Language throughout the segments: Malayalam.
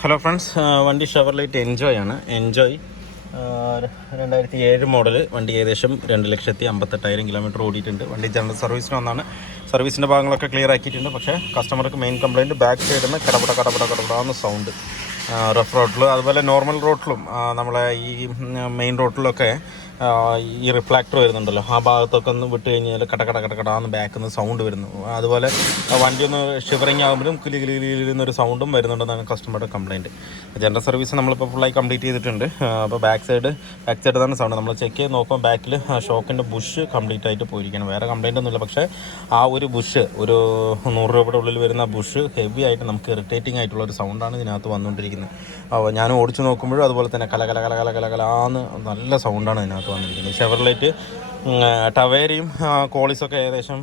ഹലോ ഫ്രണ്ട്സ്, വണ്ടി ഷെവർലൈറ്റ് എൻജോയ് ആണ്. എൻജോയ് 2007 മോഡൽ വണ്ടി. ഏകദേശം 2,58,000 കിലോമീറ്റർ ഓടിയിട്ടുണ്ട്. വണ്ടി ജനറൽ സർവീസിന് വന്നാണ്. സർവീസിൻ്റെ ഭാഗങ്ങളൊക്കെ ക്ലിയർ ആക്കിയിട്ടുണ്ട്. പക്ഷേ കസ്റ്റമർക്ക് മെയിൻ കംപ്ലയിൻറ്റ് ബാക്ക് സൈഡിൽ നിന്ന് കടപടാന്ന് സൗണ്ട്. റഫ് റോഡിൽ അതുപോലെ നോർമൽ റോഡിലും നമ്മളെ ഈ മെയിൻ റോഡിലൊക്കെ ഈ റിഫ്ലാക്ടർ വരുന്നുണ്ടല്ലോ, ആ ഭാഗത്തൊക്കെ ഒന്ന് വിട്ട് കഴിഞ്ഞാൽ കടകടാന്ന് ബാക്കിൽ നിന്ന് സൗണ്ട് വരുന്നു. അതുപോലെ വണ്ടി ഒന്ന് ഷിവറിങ് ആകുമ്പോഴും കിലിന്നൊരു സൗണ്ടും വരുന്നുണ്ടെന്നാണ് കസ്റ്റമറുടെ കംപ്ലയിൻറ്റ്. ജനറൽ സർവീസ് നമ്മളിപ്പോൾ ഫുള്ളായി കംപ്ലീറ്റ് ചെയ്തിട്ടുണ്ട്. അപ്പോൾ ബാക്ക് സൈഡ് തന്നെ സൗണ്ട്. നമ്മൾ ചെക്ക് ചെയ്ത് നോക്കുമ്പോൾ ബാക്കിൽ ഷോക്കിൻ്റെ ബുഷ് കംപ്ലീറ്റ് ആയിട്ട് പോയിരിക്കുകയാണ്. വേറെ കംപ്ലയിൻ്റ് ഒന്നുമില്ല. പക്ഷേ ആ ഒരു ബുഷ്, ഒരു 100 രൂപയുടെ ഉള്ളിൽ വരുന്ന ബുഷ് ഹെവി ആയിട്ട് നമുക്ക് ഇറിറ്റേറ്റിംഗ് ആയിട്ടുള്ളൊരു സൗണ്ടാണ് ഇതിനകത്ത് വന്നുകൊണ്ടിരിക്കുന്നത്. ഞാൻ ഓടിച്ചു നോക്കുമ്പോഴും അതുപോലെ തന്നെ കലാന്ന് നല്ല സൗണ്ടാണ് ഇതിനകത്ത് വന്നിരിക്കുന്നത്. ഷെവർലൈറ്റ് ടവേരയും കോളിസൊക്കെ ഏകദേശം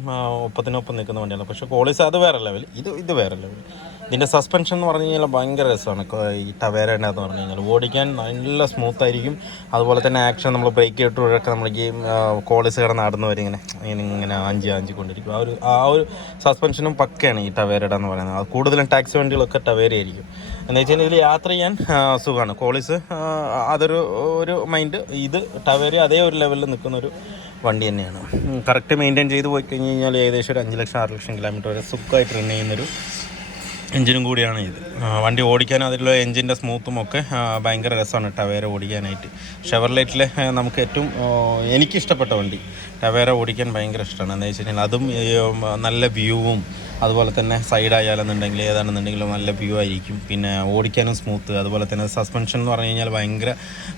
ഒപ്പത്തിനൊപ്പം നിൽക്കുന്ന വണ്ടിയാണ്. പക്ഷേ കോളിസ് അത് വേറെ ലെവൽ, ഇത് വേറെ ലെവൽ. ഇതിൻ്റെ സസ്പെൻഷൻ എന്ന് പറഞ്ഞു കഴിഞ്ഞാൽ ഭയങ്കര രസമാണ്. ഈ ടവേരേൻ്റെ എന്ന് പറഞ്ഞു കഴിഞ്ഞാൽ ഓടിക്കാൻ നല്ല സ്മൂത്തായിരിക്കും. അതുപോലെ തന്നെ ആക്ഷൻ, നമ്മൾ ബ്രേക്ക് ഇട്ടുകൊക്കെ നമ്മൾ ഈ കോളിസ് കിടന്ന് നടന്നു വരും, ഇങ്ങനെ ആഞ്ചി കൊണ്ടിരിക്കും. ആ ഒരു സസ്പെൻഷനും പക്കയാണ് ഈ ടവേരയുടെ എന്ന് പറയുന്നത്. അത് കൂടുതലും ടാക്സി വണ്ടികളൊക്കെ ടവേര ആയിരിക്കും. എന്ന് വെച്ച് കഴിഞ്ഞാൽ ഇതിൽ യാത്ര ചെയ്യാൻ സുഖമാണ്. കോളിസ് ഒരു മൈൻഡ്. ഇത് ടവേര അതേ ഒരു ലെവലിൽ നിൽക്കുന്നൊരു വണ്ടി തന്നെയാണ്. കറക്റ്റ് മെയിൻറ്റെയിൻ ചെയ്ത് പോയി കഴിഞ്ഞ് കഴിഞ്ഞാൽ ഏകദേശം ഒരു 5 ലക്ഷം 6 ലക്ഷം കിലോമീറ്റർ വരെ സുഖമായിട്ട് റൺ ചെയ്യുന്നൊരു എൻജിനും കൂടിയാണ് ഇത്. വണ്ടി ഓടിക്കാനും അതിലുള്ള എൻജിൻ്റെ സ്മൂത്തും ഒക്കെ ഭയങ്കര രസമാണ് ടവേര ഓടിക്കാനായിട്ട്. ഷെവർലൈറ്റിലെ നമുക്ക് ഏറ്റവും എനിക്കിഷ്ടപ്പെട്ട വണ്ടി ടവേര ഓടിക്കാൻ ഭയങ്കര ഇഷ്ടമാണ്. എന്താ വെച്ച് കഴിഞ്ഞാൽ അതും നല്ല വ്യൂവും, അതുപോലെ തന്നെ സൈഡായാലെന്നുണ്ടെങ്കിൽ ഏതാണെന്നുണ്ടെങ്കിലും നല്ല വ്യൂ ആയിരിക്കും. പിന്നെ ഓടിക്കാനും സ്മൂത്ത്. അതുപോലെ തന്നെ സസ്പെൻഷൻ എന്ന് പറഞ്ഞു കഴിഞ്ഞാൽ ഭയങ്കര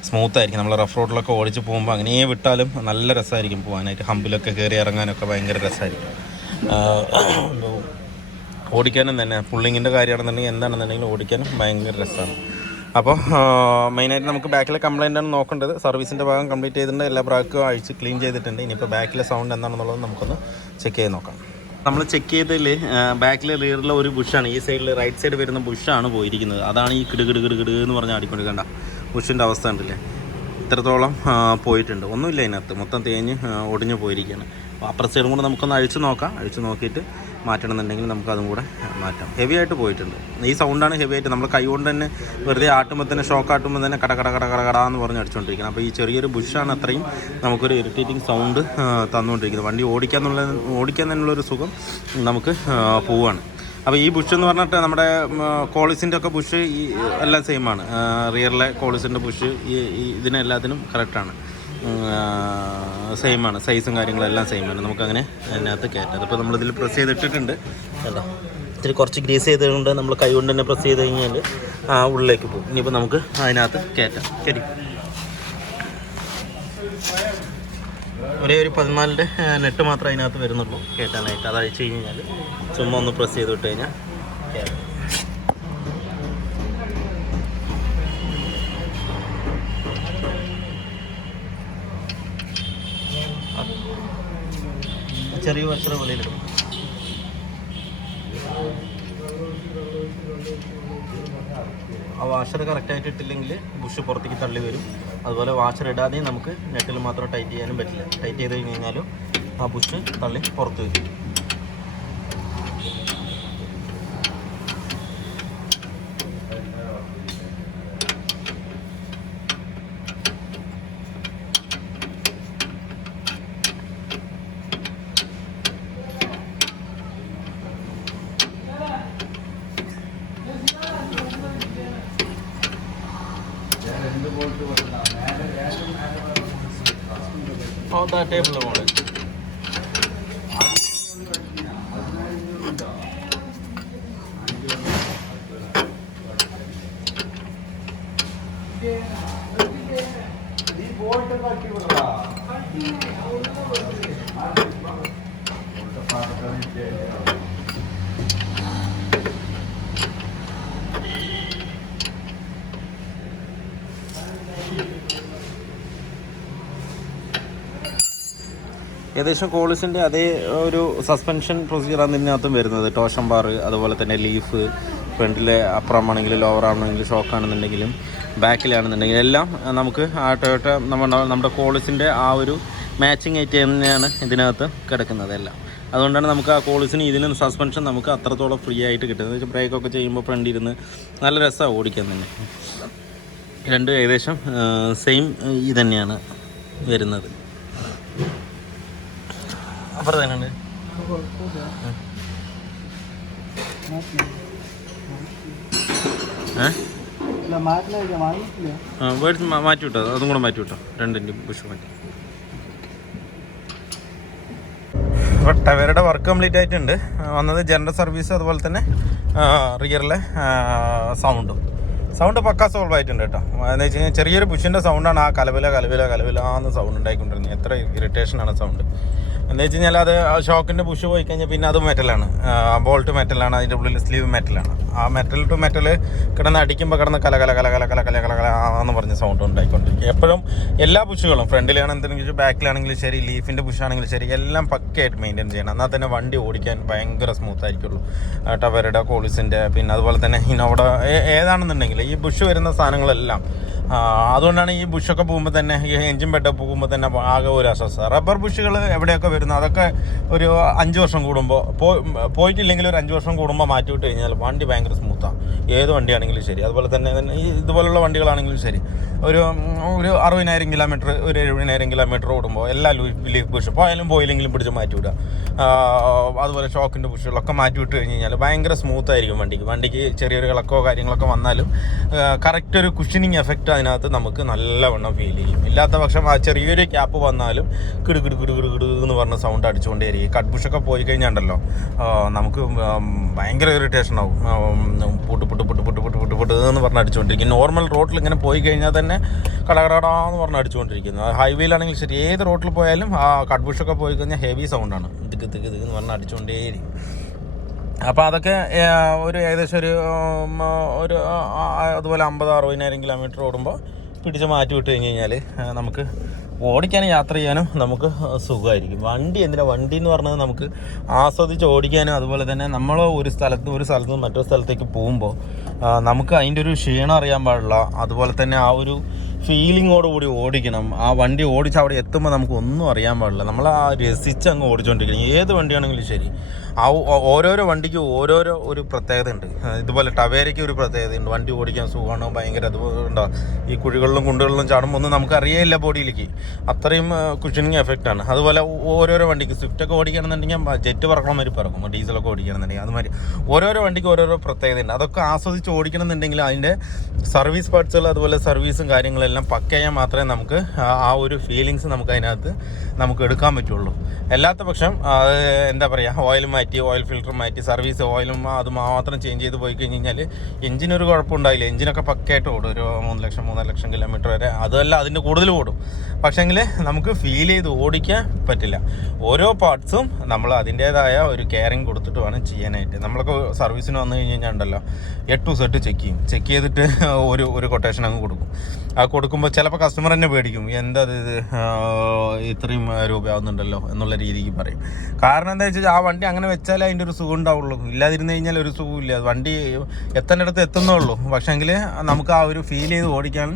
സ്മൂത്തായിരിക്കും. നമ്മൾ റഫ് റോഡിലൊക്കെ ഓടിച്ച് പോകുമ്പോൾ അങ്ങനെ വിട്ടാലും നല്ല രസമായിരിക്കും പോകാനായിട്ട്. ഹമ്പിലൊക്കെ കയറി ഇറങ്ങാനൊക്കെ ഭയങ്കര രസമായിരിക്കും. ഓടിക്കാനും തന്നെ പുള്ളിങ്ങിൻ്റെ കാര്യമാണെന്നുണ്ടെങ്കിൽ എന്താണെന്നുണ്ടെങ്കിലും ഓടിക്കാനും ഭയങ്കര രസമാണ്. അപ്പോൾ മെയിനായിട്ട് നമുക്ക് ബാക്കിലെ കംപ്ലയിൻ്റാണ് നോക്കേണ്ടത്. സർവീസിൻ്റെ ഭാഗം കംപ്ലീറ്റ് ചെയ്തിട്ടുണ്ട്. എല്ലാ ബ്രാക്കും അഴിച്ച് ക്ലീൻ ചെയ്തിട്ടുണ്ട്. ഇനിയിപ്പോൾ ബാക്കിലെ സൗണ്ട് എന്താണെന്നുള്ളത് നമുക്കൊന്ന് ചെക്ക് ചെയ്ത് നോക്കാം. നമ്മൾ ചെക്ക് ചെയ്തതിൽ ബാക്കിലെ റിയറിലെ ഒരു ബുഷാണ്, ഈ സൈഡിൽ റൈറ്റ് സൈഡ് വരുന്ന ബുഷാണ് പോയിരിക്കുന്നത്. അതാണ് ഈ കിട് എന്ന് പറഞ്ഞ് ആടിക്കൊണ്ടിരിക്കേണ്ട ബുഷിൻ്റെ അവസ്ഥ ഉണ്ടല്ലേ, ഇത്രത്തോളം പോയിട്ടുണ്ട്. ഒന്നുമില്ല അതിനകത്ത്, മൊത്തം തേഞ്ഞ് ഒടിഞ്ഞ് പോയിരിക്കുകയാണ്. അപ്പോൾ അപ്പുറ സൈഡും കൂടെ നമുക്കൊന്ന് അഴിച്ച് നോക്കിയിട്ട് മാറ്റണമെന്നുണ്ടെങ്കിൽ നമുക്കതും കൂടെ മാറ്റാം. ഹെവി ആയിട്ട് പോയിട്ടുണ്ട്. ഈ സൗണ്ടാണ് ഹെവി ആയിട്ട്. നമ്മൾ കൈ കൊണ്ട് തന്നെ വെറുതെ ആട്ടുമ്പോൾ തന്നെ, ഷോക്ക് ആട്ടുമ്പോൾ തന്നെ കടന്ന് പറഞ്ഞ് അടിച്ചുകൊണ്ടിരിക്കണം. അപ്പോൾ ഈ ചെറിയൊരു ബുഷാണ് അത്രയും നമുക്കൊരു ഇറിറ്റേറ്റിംഗ് സൗണ്ട് തന്നുകൊണ്ടിരിക്കുന്നത്. വണ്ടി ഓടിക്കാൻ തന്നെയുള്ളൊരു സുഖം നമുക്ക് പോവുകയാണ്. അപ്പോൾ ഈ ബുഷ് എന്ന് പറഞ്ഞിട്ട് നമ്മുടെ കോളിസിൻ്റെ ഒക്കെ ബുഷ് എല്ലാം സെയിമാണ്. റിയറിലെ കോളിസിൻ്റെ ബുഷ് ഇതിനെല്ലാത്തിനും കറക്റ്റാണ്, സെയിമാണ്. സൈസും കാര്യങ്ങളെല്ലാം സെയിമാണ്. നമുക്കങ്ങനെ അതിനകത്ത് കയറ്റാം. അതിപ്പോൾ നമ്മളിതിൽ പ്രസ് ചെയ്തിട്ടിട്ടുണ്ട്. അല്ല, ഇത്തിരി കുറച്ച് ഗ്രീസ് ചെയ്തുകൊണ്ട് നമ്മൾ കൈ കൊണ്ട് തന്നെ പ്രസ് ചെയ്ത് കഴിഞ്ഞാൽ ഉള്ളിലേക്ക് പോകും. ഇനിയിപ്പോൾ നമുക്ക് അതിനകത്ത് കയറ്റാം. ഒരേ ഒരു 14 നെറ്റ് മാത്രമേ അതിനകത്ത് വരുന്നുള്ളൂ കയറ്റാനായിട്ട്. അത് അഴിച്ച് കഴിഞ്ഞാൽ ചുമ്മാ ഒന്ന് പ്രസ് ചെയ്ത് വിട്ട് കഴിഞ്ഞാൽ കയറ്റാം. ചെറിയ വസ്ത്ര വെളിയിലിടും. ആ വാഷർ കറക്റ്റായിട്ട് ഇട്ടില്ലെങ്കിൽ ബുഷ് പുറത്തേക്ക് തള്ളി വരും. അതുപോലെ വാഷർ ഇടാതെയും നമുക്ക് നെറ്റിൽ മാത്രം ടൈറ്റ് ചെയ്യാനും പറ്റില്ല. ടൈറ്റ് ചെയ്ത് കഴിഞ്ഞ് കഴിഞ്ഞാലും ആ ബുഷ് തള്ളി പുറത്ത് വരും. ടേബിൾ മോഡൽ ഏകദേശം കോളിസിൻ്റെ അതേ ഒരു സസ്പെൻഷൻ പ്രൊസീജിയറാണ് ഇതിനകത്തും വരുന്നത്. ടോഷൻ ബാർ, അതുപോലെ തന്നെ ലീഫ്, ഫ്രണ്ടിലെ അപ്പുറമാണെങ്കിലും ലോവർ ആണെങ്കിലും ഷോക്കാണെന്നുണ്ടെങ്കിലും ബാക്കിലാണെന്നുണ്ടെങ്കിലും എല്ലാം നമുക്ക് ആ ടൊയോട്ട നമ്മുടെ കോളിസിൻ്റെ ആ ഒരു മാച്ചിങ് ആയിട്ട് തന്നെയാണ് ഇതിനകത്ത് കിടക്കുന്നത്. എല്ലാം അതുകൊണ്ടാണ് നമുക്ക് ആ കോളിസിന് ഇതിന് സസ്പെൻഷൻ നമുക്ക് അത്രത്തോളം ഫ്രീ ആയിട്ട് കിട്ടുന്നത്. വെച്ചാൽ ബ്രേക്കൊക്കെ ചെയ്യുമ്പോൾ ഫ്രണ്ടിൽ ഇരുന്ന് നല്ല രസമാണ് ഓടിക്കാൻ തന്നെ. രണ്ടും ഏകദേശം സെയിം ഇത് തന്നെയാണ് വരുന്നത്. അപ്പുറം തന്നെയുണ്ട്. മാറ്റി വിട്ടോ, അതും കൂടെ മാറ്റി വിട്ടോ, രണ്ടിൻ്റെ ബുഷ് മാറ്റി. അപ്പോൾ ടവേരയുടെ വർക്ക് കംപ്ലീറ്റ് ആയിട്ടുണ്ട്. വന്നത് ജനറൽ സർവീസ്, അതുപോലെ തന്നെ റിയറിലെ സൗണ്ട് പക്കാ സോൾവ് ആയിട്ടുണ്ട് കേട്ടോ. എന്ന് വെച്ച് കഴിഞ്ഞാൽ ചെറിയൊരു ബുഷിൻ്റെ സൗണ്ടാണ് ആ കലവിലാന്ന് സൗണ്ട് ഉണ്ടായിക്കൊണ്ടിരുന്നത്. എത്ര ഇറിറ്റേഷനാണ് സൗണ്ട്. എന്താ വെച്ച് കഴിഞ്ഞാൽ അത് ഷോക്കിൻ്റെ ബുഷ് പോയി കഴിഞ്ഞാൽ പിന്നെ അത് മെറ്റലാണ്, ബോൾട്ട് മെറ്റലാണ്, അതിൻ്റെ ഉള്ളിൽ സ്ലീവ് മെറ്റലാണ്. ആ മെറ്റൽ ടു മെറ്റൽ കിടന്ന് അടിക്കുമ്പോൾ കിടന്ന് കല എന്ന് പറഞ്ഞ സൗണ്ട് ഉണ്ടായിക്കൊണ്ടിരിക്കും എപ്പോഴും. എല്ലാ ബുഷുകളും ഫ്രണ്ടിലാണെങ്കിലും ബാക്കിലാണെങ്കിലും ശരി, ലീഫിൻ്റെ ബുഷാണെങ്കിലും ശരി, എല്ലാം പക്കയായിട്ട് മെയിൻറ്റെയിൻ ചെയ്യണം. എന്നാൽ തന്നെ വണ്ടി ഓടിക്കാൻ ഭയങ്കര സ്മൂത്ത് ആയിരിക്കുള്ളൂ. ടവേരയുടെ, കോളിസിൻ്റെ, പിന്നെ അതുപോലെ തന്നെ ഇന്നോവയുടെ ഏതാണെന്നുണ്ടെങ്കിൽ ഈ ബുഷ് വരുന്ന സാധനങ്ങളെല്ലാം. അതുകൊണ്ടാണ് ഈ ബുഷൊക്കെ പോകുമ്പോൾ തന്നെ, ഈ എൻജിൻ ബെഡൊക്കെ പോകുമ്പോൾ തന്നെ ആകെ ഒരു അസ്വസ്ഥത. റബ്ബർ ബുഷുകൾ എവിടെയൊക്കെ വരുന്നു അതൊക്കെ ഒരു 5 വർഷം കൂടുമ്പോൾ പോയിട്ടില്ലെങ്കിൽ ഒരു 5 വർഷം കൂടുമ്പോൾ മാറ്റി വിട്ട് കഴിഞ്ഞാൽ വണ്ടി ഭയങ്കര സ്മൂത്താണ്. ഏത് വണ്ടിയാണെങ്കിലും ശരി. അതുപോലെ തന്നെ ഈ ഇതുപോലുള്ള വണ്ടികളാണെങ്കിലും ശരി, ഒരു 60,000 കിലോമീറ്റർ, ഒരു 70,000 കിലോമീറ്റർ ഓടുമ്പോൾ എല്ലാ ലീഫ് ബുഷ് പോയാലും പോയില്ലെങ്കിലും പിടിച്ച് മാറ്റി വിടുക. അതുപോലെ ഷോക്കിൻ്റെ ബുഷുകളൊക്കെ മാറ്റി വിട്ട് കഴിഞ്ഞ് കഴിഞ്ഞാൽ ഭയങ്കര സ്മൂത്തായിരിക്കും വണ്ടിക്ക് ചെറിയൊരു ഇളക്കോ കാര്യങ്ങളൊക്കെ വന്നാലും കറക്റ്റ് ഒരു കുഷനിങ് എഫക്റ്റ് അതിനകത്ത് നമുക്ക് നല്ലവണ്ണം ഫീൽ ചെയ്യും. ഇല്ലാത്ത പക്ഷം ആ ചെറിയൊരു ക്യാപ്പ് വന്നാലും കിടു എന്ന് പറഞ്ഞ സൗണ്ട് അടിച്ചുകൊണ്ടേയിരിക്കും. കട്ട് ബുഷൊക്കെ പോയി കഴിഞ്ഞാണ്ടല്ലോ നമുക്ക് ഭയങ്കര ഇറിറ്റേഷൻ ആവും. പുട്ട് എന്ന് പറഞ്ഞ് അടിച്ചുകൊണ്ടിരിക്കും. നോർമൽ റോഡിൽ ഇങ്ങനെ പോയി കഴിഞ്ഞാൽ തന്നെ കടകടാന്ന് പറഞ്ഞ് അടിച്ചുകൊണ്ടിരിക്കുന്നത്. ഹൈവേയിലാണെങ്കിൽ ശരി, ഏത് റോഡിൽ പോയാലും ആ കട്ട് ബുഷൊക്കെ പോയി കഴിഞ്ഞാൽ ഹെവി സൗണ്ടാണ്, തിക്ക് എന്ന് പറഞ്ഞ് അടിച്ചുകൊണ്ടേയിരിക്കും. അപ്പോൾ അതൊക്കെ ഒരു ഏകദേശം ഒരു അതുപോലെ 50,000-60,000 കിലോമീറ്റർ ഓടുമ്പോൾ പിടിച്ച് മാറ്റി വിട്ട് കഴിഞ്ഞ് കഴിഞ്ഞാൽ നമുക്ക് ഓടിക്കാനും യാത്ര ചെയ്യാനും നമുക്ക് സുഖമായിരിക്കും. വണ്ടി എന്ന് പറഞ്ഞത് നമുക്ക് ആസ്വദിച്ച് ഓടിക്കാനും, അതുപോലെ തന്നെ നമ്മൾ ഒരു സ്ഥലത്ത് നിന്ന് മറ്റൊരു സ്ഥലത്തേക്ക് പോകുമ്പോൾ നമുക്ക് അതിൻ്റെ ഒരു ക്ഷീണം അറിയാൻ പാടില്ല. അതുപോലെ തന്നെ ആ ഒരു ഫീലിങ്ങോടുകൂടി ഓടിക്കണം. ആ വണ്ടി ഓടിച്ച് അവിടെ എത്തുമ്പോൾ നമുക്ക് ഒന്നും അറിയാൻ പാടില്ല. നമ്മൾ ആ രസിച്ച് അങ്ങ് ഓടിച്ചുകൊണ്ടിരിക്കണം. ഏത് വണ്ടിയാണെങ്കിലും ശരി, ആ ഓരോരോ വണ്ടിക്കും ഓരോരോ ഒരു പ്രത്യേകത ഉണ്ട്. ഇതുപോലെ ടവേരയ്ക്ക് ഒരു പ്രത്യേകതയുണ്ട്. വണ്ടി ഓടിക്കാൻ സുഖമാണ്, ഭയങ്കര അതുകൊണ്ടോ ഈ കുഴികളിലും കുണ്ടുകളിലും ചാടുമ്പോൾ ഒന്നും നമുക്ക് അറിയില്ല ബോഡിയിലേക്ക്, അത്രയും കുഷനിങ് എഫക്റ്റാണ്. അതുപോലെ ഓരോരോ വണ്ടിക്ക് സ്വിഫ്റ്റൊക്കെ ഓടിക്കുകയാണെന്നുണ്ടെങ്കിൽ ജെറ്റ് പറക്കണം മാതിരി പറക്കും, ഡീസലൊക്കെ ഓടിക്കുകയാണെന്നുണ്ടെങ്കിൽ അതുമാതിരി ഓരോരോ വണ്ടിക്ക് ഓരോരോ പ്രത്യേകതയുണ്ട്. അതൊക്കെ ആസ്വദിച്ച് ഓടിക്കണമെന്നുണ്ടെങ്കിൽ അതിൻ്റെ സർവീസ് പാർട്സുകൾ, അതുപോലെ സർവീസും കാര്യങ്ങളെല്ലാം പക്കയാൽ മാത്രമേ നമുക്ക് ആ ഒരു ഫീലിങ്സ് നമുക്ക് അതിനകത്ത് നമുക്ക് എടുക്കാൻ പറ്റുള്ളൂ. അല്ലാത്ത പക്ഷം എന്താ പറയുക, ഓയിൽ ഫിൽറ്റർ മാറ്റി സർവീസ് ഓയിലും അത് മാത്രം ചേഞ്ച് ചെയ്ത് പോയി കഴിഞ്ഞ് കഴിഞ്ഞാൽ എഞ്ചിനൊരു കുഴപ്പമുണ്ടായില്ല. എഞ്ചിനൊക്കെ പക്കയായിട്ട് ഓടും, ഒരു 3 ലക്ഷം കിലോമീറ്റർ വരെ, അതല്ല അതിൻ്റെ കൂടുതൽ ഓടും. പക്ഷേങ്കിൽ നമുക്ക് ഫീൽ ചെയ്ത് ഓടിക്കാൻ പറ്റില്ല. ഓരോ പാർട്സും നമ്മൾ അതിൻ്റേതായ ഒരു കെയറിങ് കൊടുത്തിട്ട് വേണം ചെയ്യാനായിട്ട്. നമ്മളൊക്കെ സർവീസിന് വന്നു കഴിഞ്ഞ് കഴിഞ്ഞാൽ ഉണ്ടല്ലോ, A to Z ചെക്ക് ചെയ്തിട്ട് ഒരു കൊട്ടേഷൻ അങ്ങ് കൊടുക്കും. ആ കൊടുക്കുമ്പോൾ ചിലപ്പോൾ കസ്റ്റമർ തന്നെ പേടിക്കും, എന്താ ഇത് ഇത്രയും രൂപയാവുന്നുണ്ടല്ലോ എന്നുള്ള രീതിക്ക് പറയും. കാരണം എന്താ വെച്ചാൽ ആ വണ്ടി അങ്ങനെ വെച്ചാലേ അതിൻ്റെ ഒരു സുഖം ഉണ്ടാവുള്ളൂ. ഇല്ലാതിരുന്ന് കഴിഞ്ഞാൽ ഒരു സുഖമില്ല. വണ്ടി എത്തേണ്ടടുത്ത് എത്തുന്നുള്ളൂ, പക്ഷേങ്കിൽ നമുക്ക് ആ ഒരു ഫീൽ ചെയ്ത് ഓടിക്കാൻ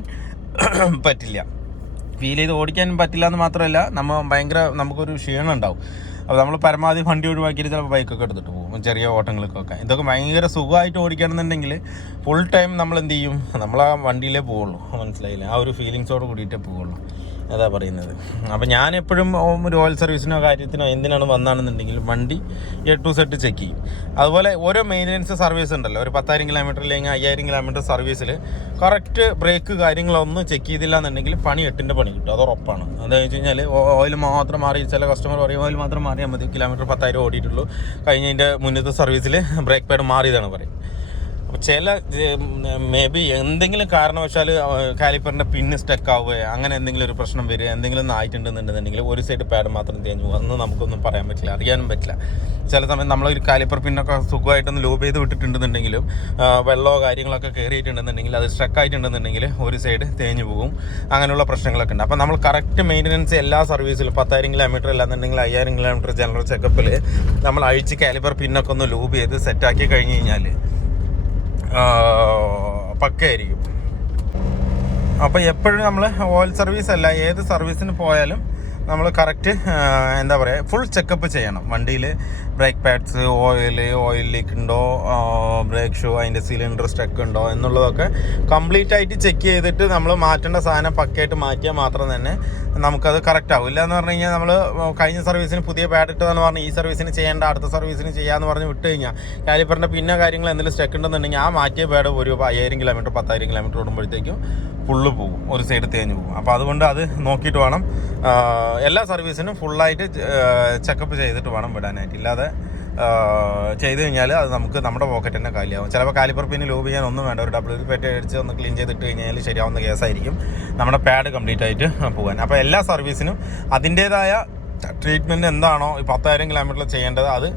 പറ്റില്ല. എന്ന് മാത്രമല്ല, നമുക്കൊരു ക്ഷീണം ഉണ്ടാവും. അപ്പോൾ നമ്മൾ പരമാവധി വണ്ടി ഒഴിവാക്കിയിട്ട് ചിലപ്പോൾ ബൈക്കൊക്കെ എടുത്തിട്ട് പോകും, ചെറിയ ഓട്ടങ്ങൾക്കൊക്കെ. ഇതൊക്കെ ഭയങ്കര സുഖമായിട്ട് ഓടിക്കണമെന്നുണ്ടെങ്കിൽ ഫുൾ ടൈം നമ്മൾ എന്ത് ചെയ്യും, നമ്മൾ ആ വണ്ടിയിലേ പോവുള്ളൂ. മനസ്സിലായില്ലേ? ആ ഒരു ഫീലിങ്സോട് കൂടിയിട്ടേ പോവുള്ളൂ. അതാ പറയുന്നത്. അപ്പോൾ ഞാൻ എപ്പോഴും ഒരു ഓയിൽ സർവീസിനോ കാര്യത്തിനോ എന്തിനാണ് വന്നാണെന്നുണ്ടെങ്കിൽ വണ്ടി A to Z ചെക്ക് ചെയ്യും. അതുപോലെ ഓരോ മെയിൻ്റനൻസ് സർവീസ് ഉണ്ടല്ലോ, ഒരു 10,000 കിലോമീറ്റർ അല്ലെങ്കിൽ 5,000 കിലോമീറ്റർ സർവീസിൽ കറക്റ്റ് ബ്രേക്ക് കാര്യങ്ങളൊന്നും ചെക്ക് ചെയ്തില്ല എന്നുണ്ടെങ്കിൽ പണി 8ൻ്റെ പണി കിട്ടും. അത് ഉറപ്പാണ്. എന്താണെന്ന് വെച്ച് കഴിഞ്ഞാൽ ഓയിൽ മാത്രം മാറി, ചില കസ്റ്റമർ പറയും ഓയിൽ മാത്രം മാറിയാൽ മതി, കിലോമീറ്റർ 10,000 ഓടിയിട്ടുള്ളൂ, കഴിഞ്ഞതിൻ്റെ മുന്നത്തെ സർവീസിൽ ബ്രേക്ക് പാഡ് മാറിയതാണ് പറയും. അപ്പോൾ ചില മേ ബി എന്തെങ്കിലും കാരണവശാൽ കാലിപ്പറിൻ്റെ പിന്ന് സ്റ്റക്ക് ആവുകയോ അങ്ങനെ എന്തെങ്കിലും ഒരു പ്രശ്നം വരിക, എന്തെങ്കിലും ആയിട്ടുണ്ടെന്നുണ്ടെങ്കിൽ ഒരു സൈഡ് പാഡ് മാത്രം തേഞ്ഞു പോകും. അന്ന് നമുക്കൊന്നും പറയാൻ പറ്റില്ല, അറിയാനും പറ്റില്ല. ചില സമയം നമ്മളൊരു കാലിപ്പർ പിന്നൊക്കെ സുഖമായിട്ടൊന്ന് ലൂബ് ചെയ്ത് വിട്ടിട്ടുണ്ടെന്നുണ്ടെങ്കിലും വെള്ളമോ കാര്യങ്ങളൊക്കെ കയറിയിട്ടുണ്ടെന്നുണ്ടെങ്കിൽ, അത് സ്ട്രക്ക് ആയിട്ടുണ്ടെന്നുണ്ടെങ്കിൽ ഒരു സൈഡ് തേഞ്ഞു പോകും. അങ്ങനെയുള്ള പ്രശ്നങ്ങളൊക്കെ ഉണ്ട്. അപ്പോൾ നമ്മൾ കറക്റ്റ് മെയിൻ്റനൻസ് എല്ലാ സർവീസിലും 10,000 കിലോമീറ്റർ അല്ലാന്നുണ്ടെങ്കിൽ 5,000 കിലോമീറ്റർ ജനറൽ ചെക്കപ്പിൽ നമ്മൾ അഴിച്ച് കാലിപ്പർ പിന്നൊക്കെ ഒന്ന് ലൂബ് ചെയ്ത് സെറ്റാക്കി കഴിഞ്ഞ് കഴിഞ്ഞാൽ പക്കയായിരിക്കും. അപ്പോൾ എപ്പോഴും നമ്മൾ ഓയിൽ സർവീസ് അല്ല, ഏത് സർവീസിന് പോയാലും നമ്മൾ കറക്റ്റ് എന്താ പറയുക ഫുൾ ചെക്കപ്പ് ചെയ്യണം. വണ്ടിയിൽ ബ്രേക്ക് പാഡ്സ്, ഓയിൽ ലീക്ക് ഉണ്ടോ, ബ്രേക്ക് ഷൂ, അതിൻ്റെ സിലിണ്ടർ സ്റ്റക്ക് ഉണ്ടോ എന്നുള്ളതൊക്കെ കംപ്ലീറ്റ് ആയിട്ട് ചെക്ക് ചെയ്തിട്ട് നമ്മൾ മാറ്റേണ്ട സാധനം പക്കയായിട്ട് മാറ്റിയാൽ മാത്രം തന്നെ നമുക്കത് കറക്റ്റ് ആവും. ഇല്ല എന്ന് പറഞ്ഞു കഴിഞ്ഞാൽ നമ്മൾ കഴിഞ്ഞ സർവീസിന് പുതിയ പാഡ് ഇട്ടതെന്ന് പറഞ്ഞ് ഈ സർവീസിന് ചെയ്യേണ്ട അടുത്ത സർവീസിന് ചെയ്യാമെന്ന് പറഞ്ഞ് വിട്ട് കഴിഞ്ഞാൽ കാലിപ്പറിൻ്റെ പിന്നെ കാര്യങ്ങൾ എന്തെങ്കിലും സ്റ്റക്ക് ഉണ്ടെന്നുണ്ടെങ്കിൽ ആ മാറ്റിയ പാഡ് ഒരു 5000 കിലോമീറ്റർ 10,000 കിലോമീറ്റർ ഓടുമ്പോഴത്തേക്കും ഫുള്ള് പോകും, ഒരു സൈഡ് തേഞ്ഞ് പോകും. അപ്പോൾ അതുകൊണ്ട് അത് നോക്കിയിട്ട് വേണം എല്ലാ സർവീസിനും ഫുള്ളായിട്ട് ചെക്കപ്പ് ചെയ്തിട്ട് വേണം വിടാനായിട്ട്. ഇല്ലാതെ ചെയ്ത് കഴിഞ്ഞാൽ അത് നമുക്ക് നമ്മുടെ പോക്കറ്റ് തന്നെ കാലിയാവും. ചിലപ്പോൾ കാലിപ്പർ പിന്നെ ലൂബ് ചെയ്യാൻ ഒന്നും വേണ്ട, ഒരു WD-40 അടിച്ച് ഒന്ന് ക്ലീൻ ചെയ്തിട്ട് കഴിഞ്ഞാൽ ശരിയാവുന്ന കേസായിരിക്കും നമ്മുടെ പാഡ് കംപ്ലീറ്റ് ആയിട്ട് പോകാൻ. അപ്പോൾ എല്ലാ സർവീസിനും അതിൻ്റേതായ ട്രീറ്റ്മെൻറ്റ് എന്താണോ 10,000 കിലോമീറ്ററിൽ ചെയ്യേണ്ടത് അത്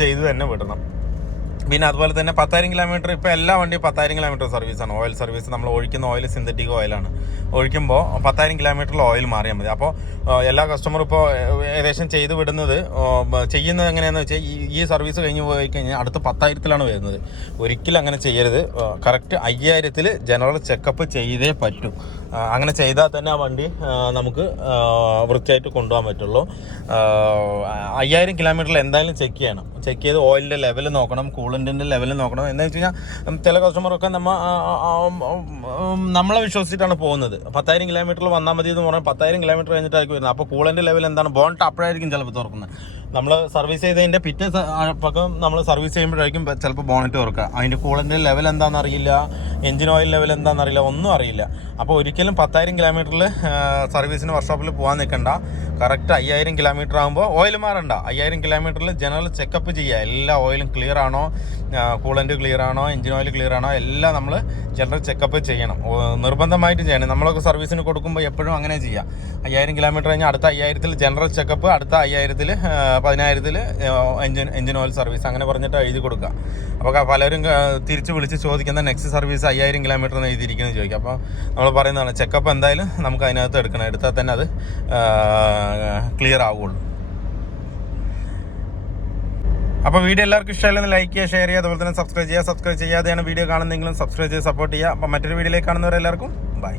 ചെയ്ത് തന്നെ വിടണം. പിന്നെ അതുപോലെ തന്നെ 10,000 കിലോമീറ്റർ ഇപ്പോൾ എല്ലാ വണ്ടിയും 10,000 കിലോമീറ്റർ സർവീസാണ്. ഓയിൽ സർവീസ് നമ്മൾ ഒഴിക്കുന്ന ഓയിൽ സിന്തറ്റിക് ഓയിലാണ്. ഒഴിക്കുമ്പോൾ 10,000 കിലോമീറ്ററിൽ ഓയിൽ മാറിയാൽ മതി. അപ്പോൾ എല്ലാ കസ്റ്റമറും ഇപ്പോൾ ഏകദേശം ചെയ്ത് വിടുന്നത് ചെയ്യുന്നത് എങ്ങനെയാണെന്ന് വെച്ചാൽ ഈ സർവീസ് കഴിഞ്ഞ് പോയി കഴിഞ്ഞാൽ അടുത്ത 10,000-ലാണ് വരുന്നത്. ഒരിക്കലും അങ്ങനെ ചെയ്യരുത്. കറക്റ്റ് 5,000-ൽ ജനറൽ ചെക്കപ്പ് ചെയ്തേ പറ്റൂ. അങ്ങനെ ചെയ്താൽ തന്നെ ആ വണ്ടി നമുക്ക് വൃത്തിയായിട്ട് കൊണ്ടുപോകാൻ പറ്റുള്ളൂ. 5,000 കിലോമീറ്ററിൽ എന്തായാലും ചെക്ക് ചെയ്യണം. ചെക്ക് ചെയ്ത് ഓയിലിൻ്റെ ലെവൽ നോക്കണം, കൂളൻറ്റിൻ്റെ ലെവൽ നോക്കണം. എന്താണെന്ന് വെച്ച് കഴിഞ്ഞാൽ ചില കസ്റ്റമറൊക്കെ നമ്മളെ വിശ്വസിച്ചിട്ടാണ് പോകുന്നത്. 10,000 കിലോമീറ്ററിൽ വന്നാൽ മതി എന്ന് പറഞ്ഞാൽ 10,000 കിലോമീറ്റർ കഴിഞ്ഞിട്ടായിരിക്കും വരുന്നത്. അപ്പോൾ കൂളൻ്റെ ലെവൽ എന്താണ്, ബോണ്ട് അപ്പോഴായിരിക്കും ചിലപ്പോൾ തുറക്കുന്നത്. നമ്മൾ സർവീസ് ചെയ്തതിൻ്റെ പിറ്റേ പക്കം നമ്മൾ സർവീസ് ചെയ്യുമ്പോഴായിരിക്കും ചിലപ്പോൾ ബോണറ്റ് തുറക്കുക. അതിൻ്റെ കൂളൻ്റെ ലെവൽ എന്താണെന്ന് അറിയില്ല, എഞ്ചിൻ ഓയിൽ ലെവൽ എന്താണെന്ന് അറിയില്ല, ഒന്നും അറിയില്ല. അപ്പോൾ ഒരിക്കലും 10,000 കിലോമീറ്ററിൽ സർവീസിന് വർക്ക്ഷോപ്പിൽ പോകാൻ നിൽക്കണ്ട. കറക്റ്റ് 5,000 കിലോമീറ്റർ ആകുമ്പോൾ ഓയിൽ മാറണ്ട. 5,000 കിലോമീറ്ററിൽ ജനറൽ ചെക്കപ്പ് ചെയ്യുക. എല്ലാ ഓയിലും ക്ലിയർ ആണോ, കൂളൻ്റ് ക്ലിയർ ആണോ, എഞ്ചിൻ ഓയിൽ ക്ലിയർ ആണോ, എല്ലാം നമ്മൾ ജനറൽ ചെക്കപ്പ് ചെയ്യണം, നിർബന്ധമായിട്ട് ചെയ്യണം. നമ്മളൊക്കെ സർവീസിന് കൊടുക്കുമ്പോൾ എപ്പോഴും അങ്ങനെ ചെയ്യാം. 5,000 കിലോമീറ്റർ കഴിഞ്ഞാൽ അടുത്ത 5,000-ൽ ജനറൽ ചെക്കപ്പ്, അടുത്ത 5,000-ൽ 10,000-ൽ എഞ്ചിൻ ഓയിൽ സർവീസ്, അങ്ങനെ പറഞ്ഞിട്ട് എഴുതി കൊടുക്കുക. അപ്പോൾ പലരും തിരിച്ച് വിളിച്ച് ചോദിക്കുന്ന നെക്സ്റ്റ് സർവീസ് 5,000 കിലോമീറ്റർ എന്ന് എഴുതിയിരിക്കുന്നത് ചോദിക്കുക. അപ്പോൾ നമ്മൾ പറയുന്നതാണ് ചെക്കപ്പ് എന്തായാലും നമുക്ക് അതിനകത്ത് എടുക്കണം. എടുത്താൽ തന്നെ അത് ക്ലിയർ ആവുകയുള്ളൂ. അപ്പോൾ വീഡിയോ എല്ലാവർക്കും ഇഷ്ടമല്ലെന്ന് ലൈക്ക് ചെയ്യുക, ഷെയർ ചെയ്യുക, അതുപോലെ തന്നെ സബ്സ്ക്രൈബ് ചെയ്യാതെയാണ് വീഡിയോ കാണുന്നതെങ്കിലും സബ്സ്ക്രൈബ് ചെയ്ത് സപ്പോർട്ട് ചെയ്യുക. അപ്പോൾ മറ്റൊരു വീഡിയോയിലേക്ക് കാണുന്നവരെല്ലാവർക്കും ബൈ.